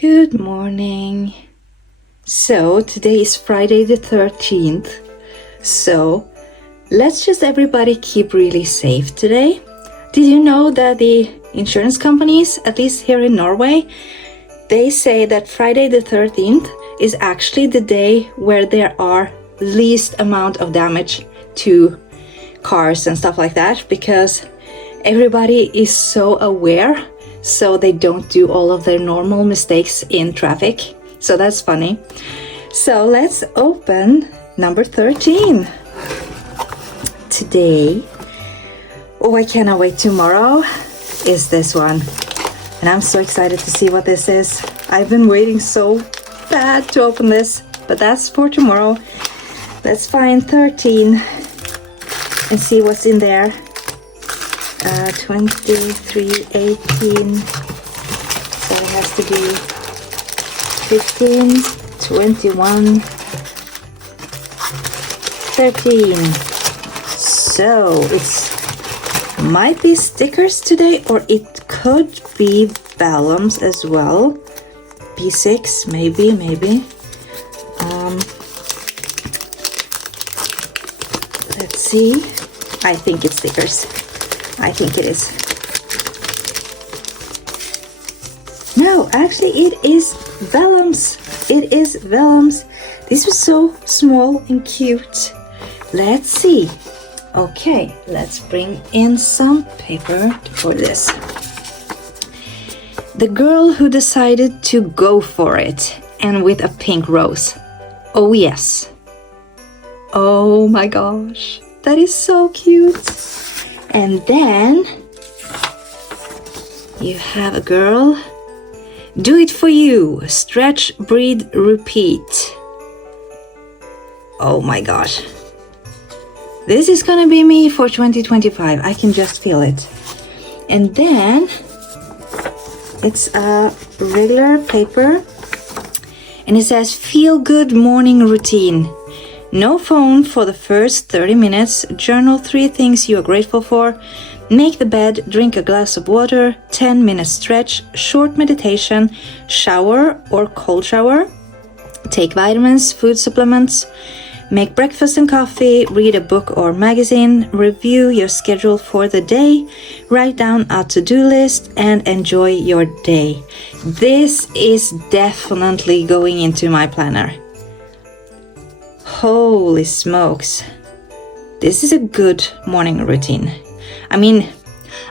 Good morning. So today is Friday the 13th. So let's just everybody keep really safe today. Did you know that the insurance companies, at least here in Norway, they say that Friday the 13th is actually the day where there are least amount of damage to cars and stuff like that, because everybody is so aware, so they don't do all of their normal mistakes in traffic. So that's funny. So let's open number 13 today. Oh, I cannot wait. Tomorrow is this one, and I'm so excited to see what this is. I've been waiting so bad to open this, but that's for tomorrow. Let's find 13 and see what's in there. 23, 18, so it has to be 15, 21, 13. So it's might be stickers today, or it could be vellums as well. B6, maybe. Let's see. I think it's stickers. I think it is. No, actually it is vellums. It is vellums. This was so small and cute. Let's see. Okay, let's bring in some paper for this. The girl who decided to go for it, and with a pink rose. Oh yes. Oh my gosh, that is so cute. And then you have a girl. Do it for you. Stretch, breathe, repeat. Oh my gosh. This is gonna be me for 2025. I can just feel it. And then it's a regular paper. And it says, feel good morning routine. No phone for the first 30 minutes. Journal 3 things you are grateful for. Make the bed. Drink a glass of water. 10-minute stretch. Short meditation. Shower or cold shower. Take vitamins, food supplements. Make breakfast and coffee. Read a book or magazine. Review your schedule for the day. Write down a to-do list and enjoy your day. This is definitely going into my planner. Holy smokes. This is a good morning routine. I mean,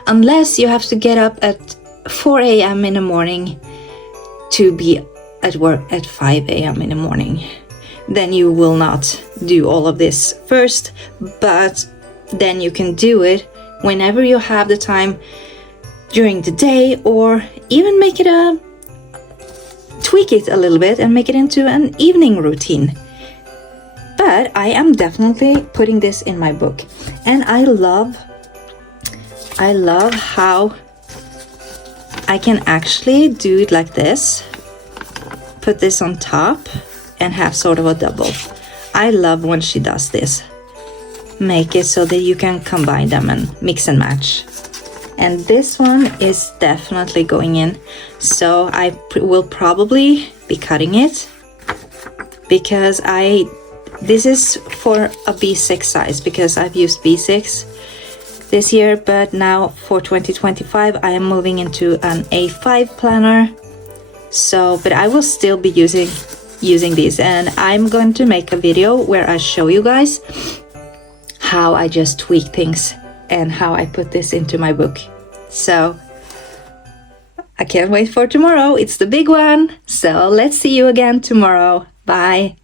unless you have to get up at 4 a.m. in the morning to be at work at 5 a.m. in the morning, then you will not do all of this first, but then you can do it whenever you have the time during the day, or even tweak it a little bit and make it into an evening routine. But I am definitely putting this in my book, and I love how I can actually do it like this. Put this on top and have sort of a double. I love when she does this. Make it so that you can combine them and mix and match. And this one is definitely going in, so I will probably be cutting it, because this is for a B6 size, because I've used B6 this year, but now for 2025 I am moving into an A5 planner. So, but I will still be using these, and I'm going to make a video where I show you guys how I just tweak things and how I put this into my book. So I can't wait for tomorrow. It's the big one. So let's see you again tomorrow. Bye.